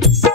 you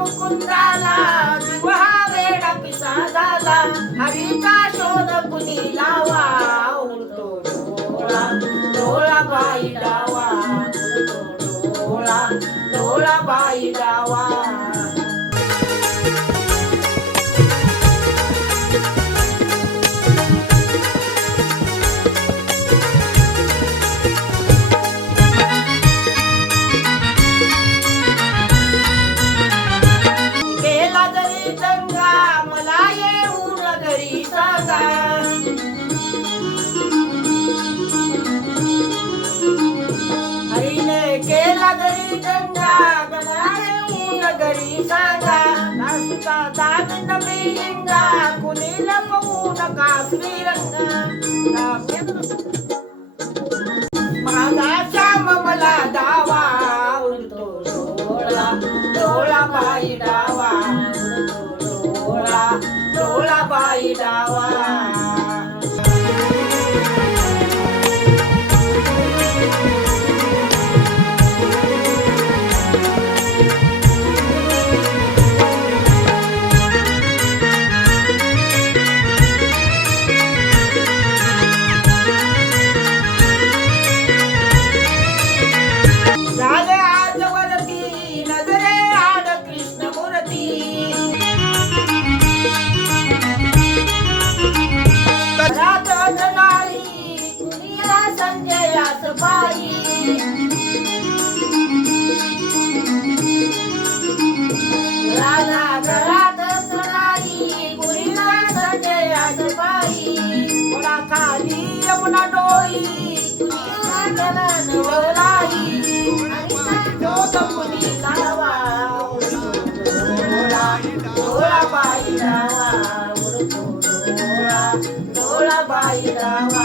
मुकुंदाला जीव हा वेडा पिसा झाला हरीचा शोध कुणी लावा उडतो डोळा डोळा बाई डावा उडतो डोळा डोळा बाई डावा केला घरी घरी सांगा नाचता दादंड बिलिंगा कुणी लपवू नका श्रीरंगा माझा श्याम मला दावा उडतो डोळा डोळा बाई डावा. डोळा डोळा बाई डावा. डोळा बाई डावा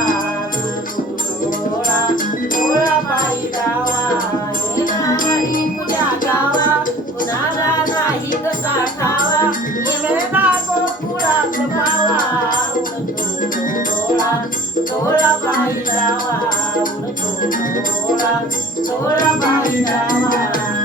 उडतो डोळा बाई डावा येणारी गावा कुणाला नाही कसा ठावा गेलेला गोकुळात पावा डोळा डोळा बाई डावा डोळा डोळा बाई डावा